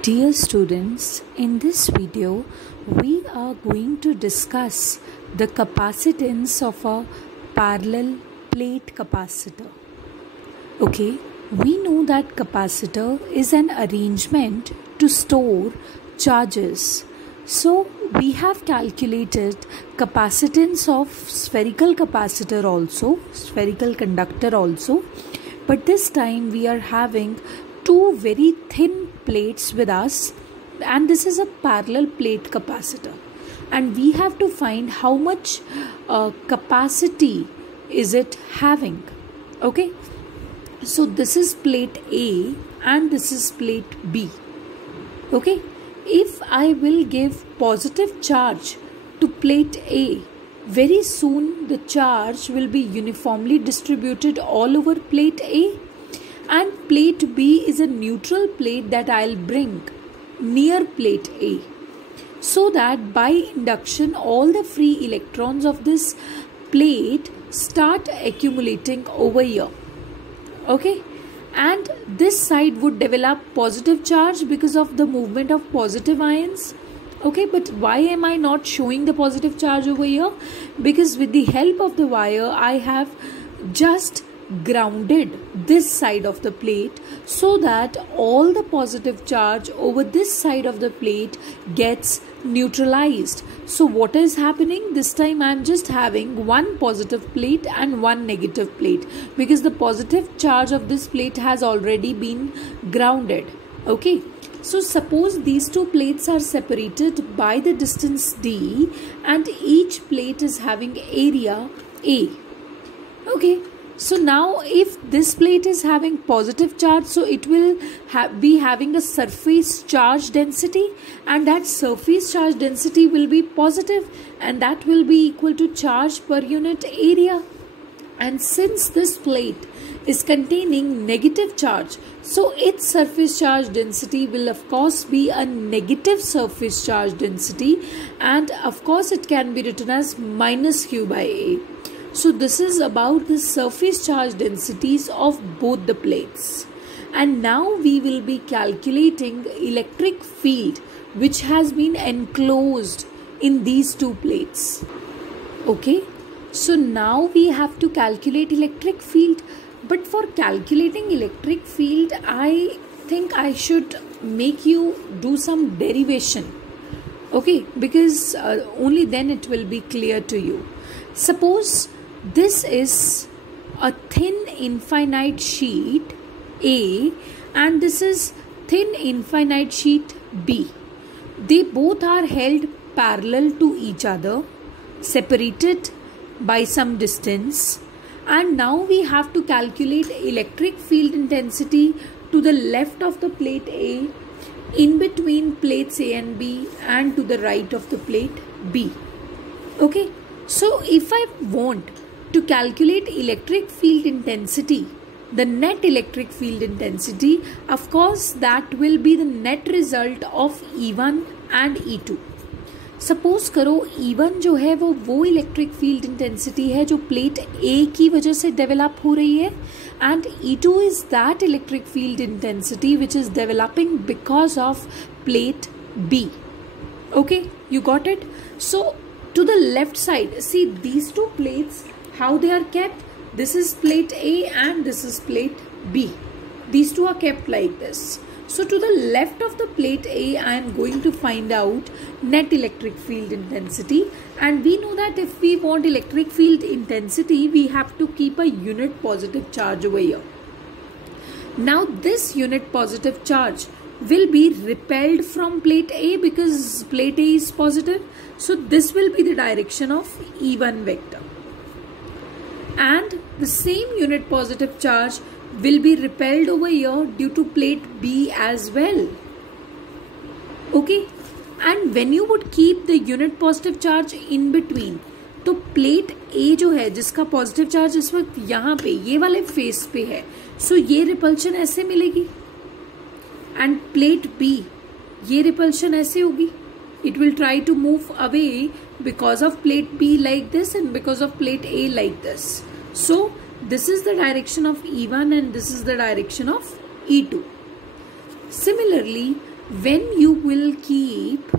Dear students, in this video, we are going to discuss the capacitance of a parallel plate capacitor. Okay, we know that capacitor is an arrangement to store charges. So, we have calculated capacitance of spherical capacitor also, spherical conductor also. But this time we are having two very thin plates with us, and this is a parallel plate capacitor, and we have to find how much capacity is it having. Okay, so this is plate A and this is plate B. Okay, if I will give positive charge to plate A, very soon the charge will be uniformly distributed all over plate A, and plate B is a neutral plate that I'll bring near plate A, so that by induction all the free electrons of this plate start accumulating over here. Okay, and this side would develop positive charge because of the movement of positive ions. Okay, but why am I not showing the positive charge over here? Because with the help of the wire I have just grounded this side of the plate, so that all the positive charge over this side of the plate gets neutralized. So what is happening this time? I am just having one positive plate and one negative plate, because the positive charge of this plate has already been grounded. Okay, so suppose these two plates are separated by the distance d, and each plate is having area A. Okay, so now if this plate is having positive charge, so it will be having a surface charge density, and that surface charge density will be positive, and that will be equal to charge per unit area. And since this plate is containing negative charge, so its surface charge density will of course be a negative surface charge density, and of course it can be written as minus Q by A. So this is about the surface charge densities of both the plates. And now we will be calculating electric field which has been enclosed in these two plates. Okay, so now we have to calculate electric field. But for calculating electric field, I think I should make you do some derivation. Okay, because only then it will be clear to you. Suppose this is a thin infinite sheet A and this is thin infinite sheet B. They both are held parallel to each other, separated by some distance, and now we have to calculate electric field intensity to the left of the plate A, in between plates A and B, and to the right of the plate B. Okay, so if I want to calculate electric field intensity, the net electric field intensity, of course that will be the net result of E1 and E2. Suppose करो E1 जो है वो electric field intensity है जो plate A की वजह से develop हो रही है, and E2 is that electric field intensity which is developing because of plate B. Okay, you got it? So to the left side, see these two plates, how they are kept. This is plate A and this is plate B. These two are kept like this. So to the left of the plate A, I am going to find out net electric field intensity, and we know that if we want electric field intensity, we have to keep a unit positive charge over here. Now this unit positive charge will be repelled from plate A because plate A is positive. So this will be the direction of E1 vector. And the same unit positive charge will be repelled over here due to plate B as well. Okay, and when you would keep the unit positive charge in between, तो plate A जो है जिसका positive charge इस वक्त यहाँ पे ये वाले फेस पे है, सो ये रिपल्शन ऐसे मिलेगी, एंड प्लेट B ये रिपल्शन ऐसे होगी. It will try to move away because of plate B like this and because of plate A like this. So this is the direction of E1 and this is the direction of E2. Similarly, Similarly, when you will keep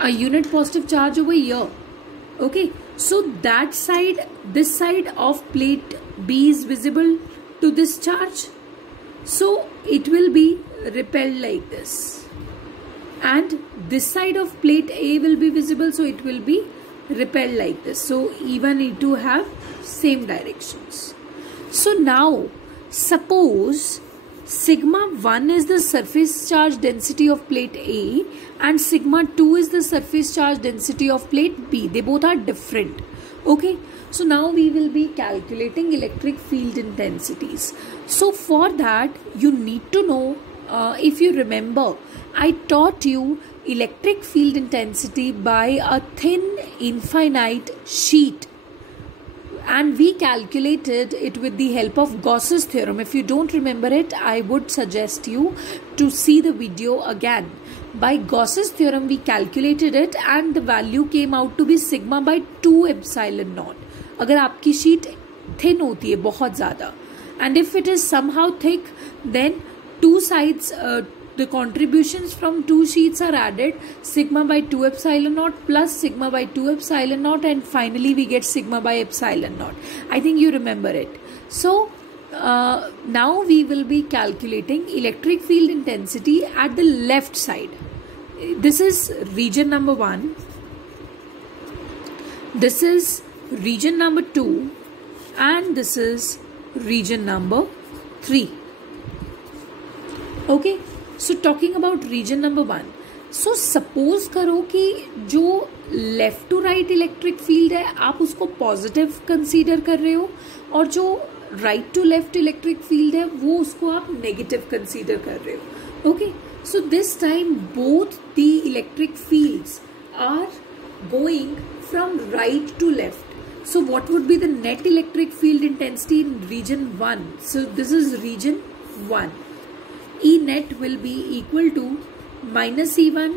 a unit positive charge over here, okay, so that side, this side of plate B is visible to this charge, so it will be repelled like this, and this side of plate A will be visible, so it will be repelled like this. So E1, E2 have same directions. So now suppose sigma 1 is the surface charge density of plate A and sigma 2 is the surface charge density of plate B. They both are different. Okay, so now we will be calculating electric field intensities. So for that you need to know, if you remember, I taught you electric field intensity by a thin infinite sheet, and we calculated it with the help of Gauss's theorem. If you don't remember it, I would suggest you to see the video again. By Gauss's theorem we calculated it and the value came out to be sigma by 2 epsilon naught. अगर आपकी sheet thin होती है बहुत ज़्यादा, and if it is somehow thick, then two sides, the contributions from two sheets are added, sigma by 2 epsilon naught plus sigma by 2 epsilon naught, and finally we get sigma by epsilon naught. I think you remember it. So now we will be calculating electric field intensity at the left side. This is region number 1. This is region number 2, and this is region number 3. Okay, so talking about region number 1. So suppose करो कि जो left to right electric field है आप उसको positive consider कर रहे हो, और जो right to left electric field है वो उसको आप नेगेटिव कंसीडर कर रहे हो. Okay, so this time both the electric fields are going from right to left. So what would be the net electric field intensity in region 1? So this is region 1. E net will be equal to minus E1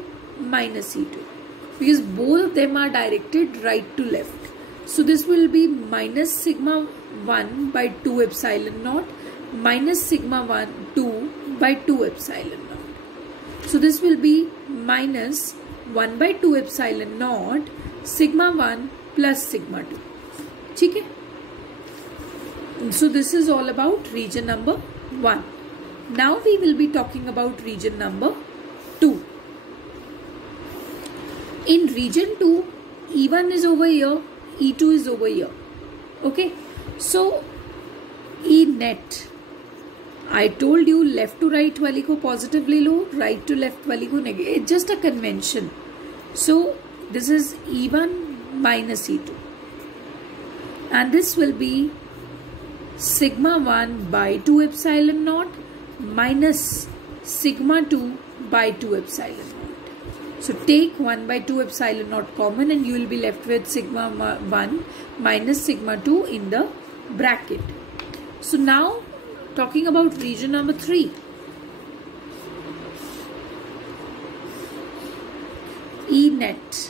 minus E2, because both of them are directed right to left. So this will be minus sigma 1 by 2 epsilon naught minus sigma 2 by 2 epsilon naught. So this will be minus 1 by 2 epsilon naught sigma 1 plus sigma 2. ठीक है. So this is all about region number 1. Now we will be talking about region number 2. In region 2, E1 is over here, E2 is over here. Okay, so E net, I told you left to right वाली को positive ले लो, right to left वाली को negative. It's just a convention. So this is E1 minus E2. And this will be sigma 1 by 2 epsilon naught minus sigma 2 by 2 epsilon naught. So take 1 by 2 epsilon naught common and you will be left with sigma 1 minus sigma 2 in the bracket. So now talking about region number 3. E net.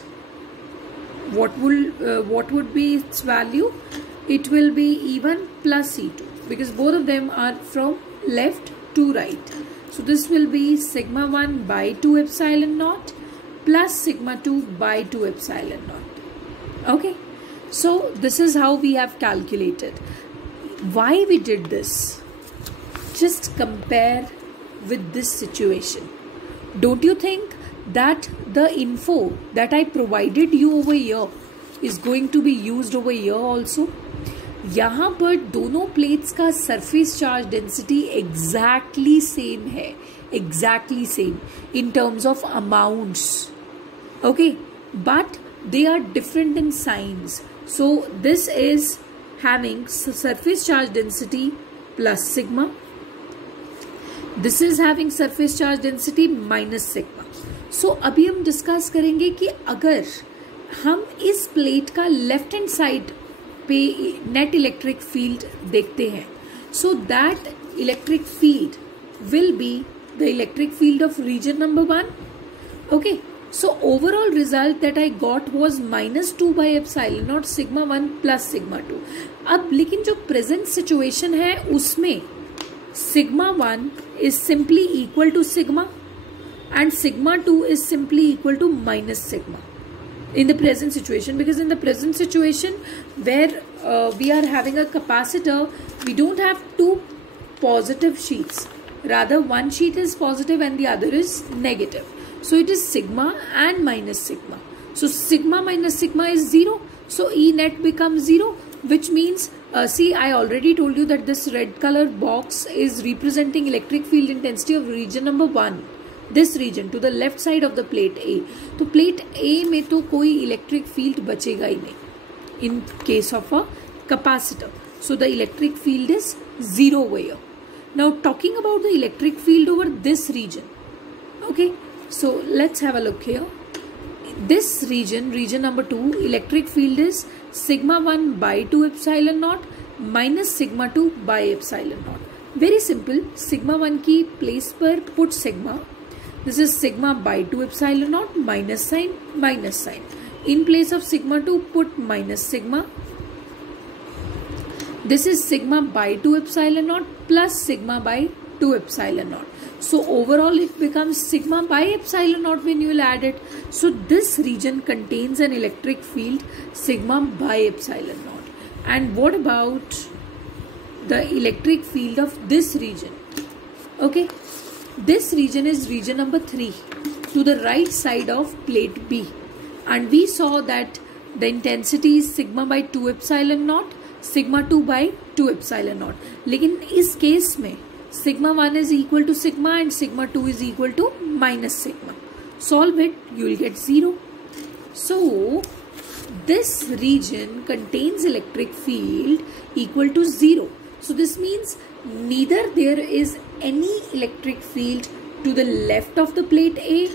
What would be its value? It will be E1 plus E2, because both of them are from left to right. So this will be sigma 1 by 2 epsilon naught plus sigma 2 by 2 epsilon naught. Okay, so this is how we have calculated. Why we did this? Just compare with this situation. Don't you think that the info that I provided you over here is going to be used over here also? यहाँ पर दोनों plates का surface charge density exactly same है, exactly same in terms of amounts. Okay, but they are different in signs. So this is having surface charge density plus sigma. This is having surface charge density minus sigma. So अभी हम discuss करेंगे कि अगर हम इस plate का left hand side पे net electric field देखते हैं, so that electric field will be the electric field of region number 1. Okay, so overall result that I got was minus 2 by epsilon naught sigma 1 plus sigma 2. अब लेकिन जो present situation है उसमें sigma 1 is simply equal to sigma and sigma 2 is simply equal to minus sigma in the present situation, because in the present situation where we are having a capacitor, we don't have two positive sheets, rather one sheet is positive and the other is negative. So it is sigma and minus sigma. So sigma minus sigma is 0. So E net becomes 0, which means see, I already told you that this red color box is representing electric field intensity of region number 1. This region to the left side of the plate A. तो plate A में तो कोई electric field बचेगा ही नहीं in case of a capacitor. So the electric field is 0 over here. Now talking about the electric field over this region. Okay, so let's have a look here. This region, region number 2, electric field is sigma 1 by 2 epsilon naught minus sigma 2 by epsilon naught. Very simple. Sigma 1 की place पर put sigma. This is sigma by 2 epsilon naught minus sign minus sign. In place of sigma 2 put minus sigma. This is sigma by 2 epsilon naught plus sigma by 2 epsilon naught. So overall it becomes sigma by epsilon naught when you will add it. So this region contains an electric field sigma by epsilon naught. And what about the electric field of this region? Okay, this region is region number 3 to the right side of plate B. And we saw that the intensity is sigma by 2 epsilon naught, sigma 2 by 2 epsilon naught. लेकिन इस case में sigma 1 is equal to sigma and sigma 2 is equal to minus sigma. Solve it, you will get 0. So this region contains electric field equal to 0. So this means neither there is any electric field to the left of the plate A,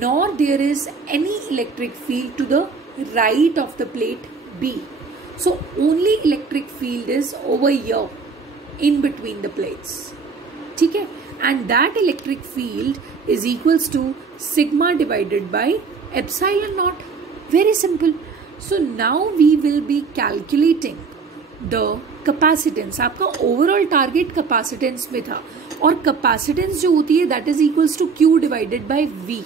nor there is any electric field to the right of the plate B. So only electric field is over here in between the plates. Okay? And that electric field is equals to sigma divided by epsilon naught. Very simple. So now we will be calculating the capacitance. आपका overall target capacitance में था, और capacitance जो होती है that is equals to Q divided by V.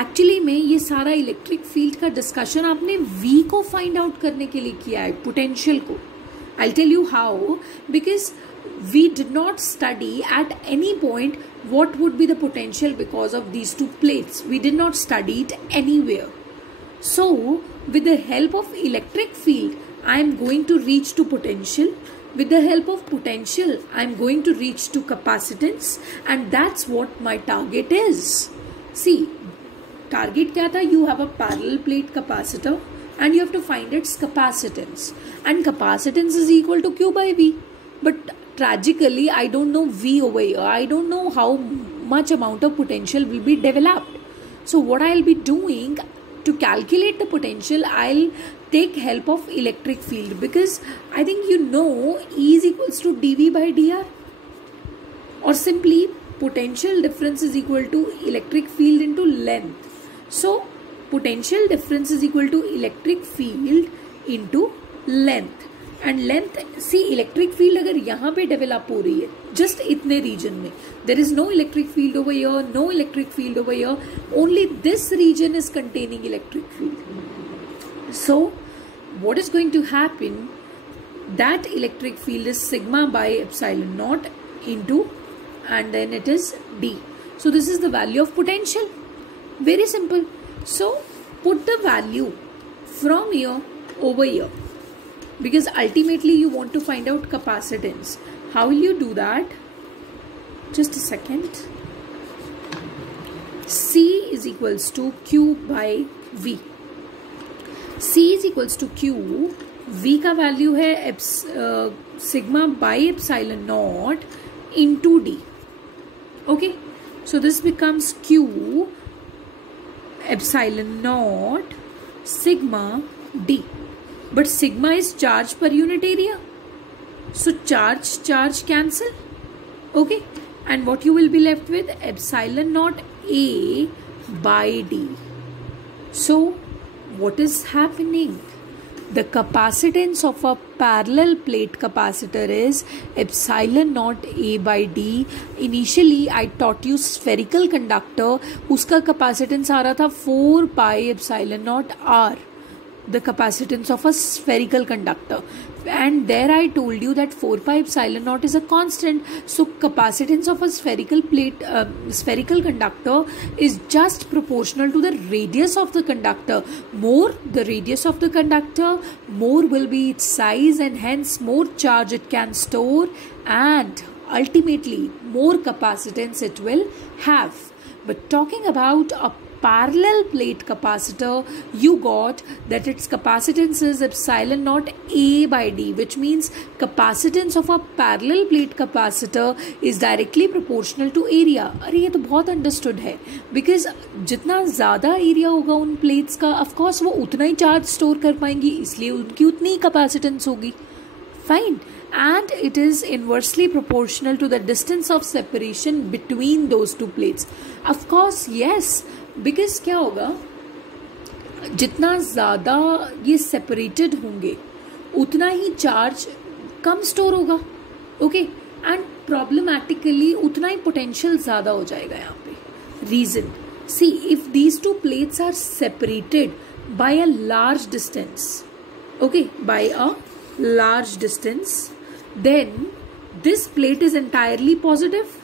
Actually में ये सारा इलेक्ट्रिक फील्ड का डिस्कशन आपने V को फाइंड आउट करने के लिए किया है, पोटेंशियल को. I'll tell you how, because we did not study at any point what would be the potential because of these two plates. We did not study it anywhere. So with the help of electric field, I am going to reach to potential. With the help of potential, I am going to reach to capacitance, and that's what my target is. See, target क्या था? You have a parallel plate capacitor and you have to find its capacitance, and capacitance is equal to Q by V. But tragically, I don't know V over here. I don't know how much amount of potential will be developed. So what I'll be doing to calculate the potential, I'll take help of electric field, because I think you know E is equals to dV by dr, or simply potential difference is equal to electric field into length. So potential difference is equal to electric field into length, and length, see, electric field अगर यहाँ पे develop हो रही है just इतने region में, there is no electric field over here, no electric field over here, only this region is containing electric field. So what is going to happen, that electric field is sigma by epsilon naught into, and then it is D. So this is the value of potential. Very simple. So put the value from here over here, because ultimately you want to find out capacitance. How will you do that? Just a second. C is equals to Q by V. C is equals to Q. V का value है sigma by epsilon naught into D. Okay. So this becomes Q epsilon naught sigma D. But sigma is charge per unit area. So charge cancel. Okay. And what you will be left with? Epsilon naught A by D. So what is happening? The capacitance of a parallel plate capacitor is epsilon naught A by D. Initially I taught you spherical conductor, उसका capacitance आ रहा था 4 pi epsilon naught R, the capacitance of a spherical conductor, and there I told you that 4 pi epsilon naught is a constant. So capacitance of a spherical conductor is just proportional to the radius of the conductor. More the radius of the conductor, more will be its size, and hence more charge it can store, and ultimately more capacitance it will have. But talking about a parallel plate capacitor, you got that its capacitance is epsilon naught A by D, which means capacitance of a parallel plate capacitor is directly proportional to area. अरे ये तो बहुत understood है, because जितना ज़्यादा area होगा उन plates का, of course वो उतना ही चार्ज स्टोर कर पाएंगी, इसलिए उनकी उतनी ही कैपेसिटेंस होगी. Fine. And it is inversely proportional to the distance of separation between those two plates. Of course, yes, because क्या होगा, जितना ज़्यादा ये separated होंगे उतना ही चार्ज कम स्टोर होगा. ओके, एंड प्रॉब्लमैटिकली उतना ही पोटेंशियल ज़्यादा हो जाएगा यहाँ पे. Reason, see if these two plates are separated by a large distance, okay, by a large distance, then this plate is entirely positive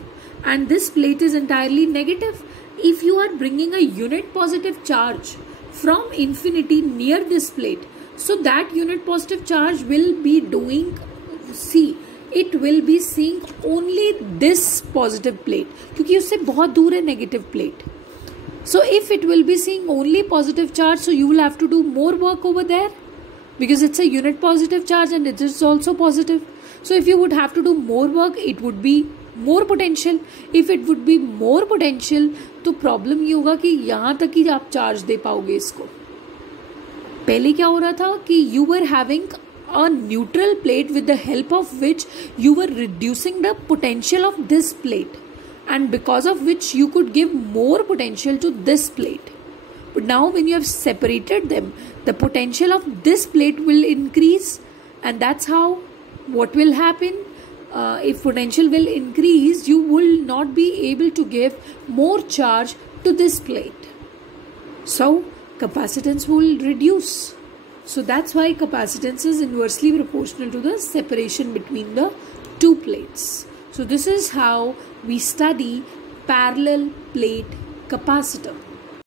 and this plate is entirely negative. If you are bringing a unit positive charge from infinity near this plate, so that unit positive charge will be doing, see, it will be seeing only this positive plate क्योंकि उससे बहुत दूर है negative plate. So if it will be seeing only positive charge, so you will have to do more work over there, because it's a unit positive charge and it is also positive. So if you would have to do more work, it would be more potential. If it would be more potential, तो problem ये होगा कि यहाँ तक ही आप charge दे पाओगे इसको. पहले क्या हो रहा था कि you were having a neutral plate with the help of which you were reducing the potential of this plate, and because of which you could give more potential to this plate. But now when you have separated them, the potential of this plate will increase, and that's how what will happen. If potential will increase, you will not be able to give more charge to this plate. So capacitance will reduce. So that's why capacitance is inversely proportional to the separation between the two plates. So this is how we study parallel plate capacitor.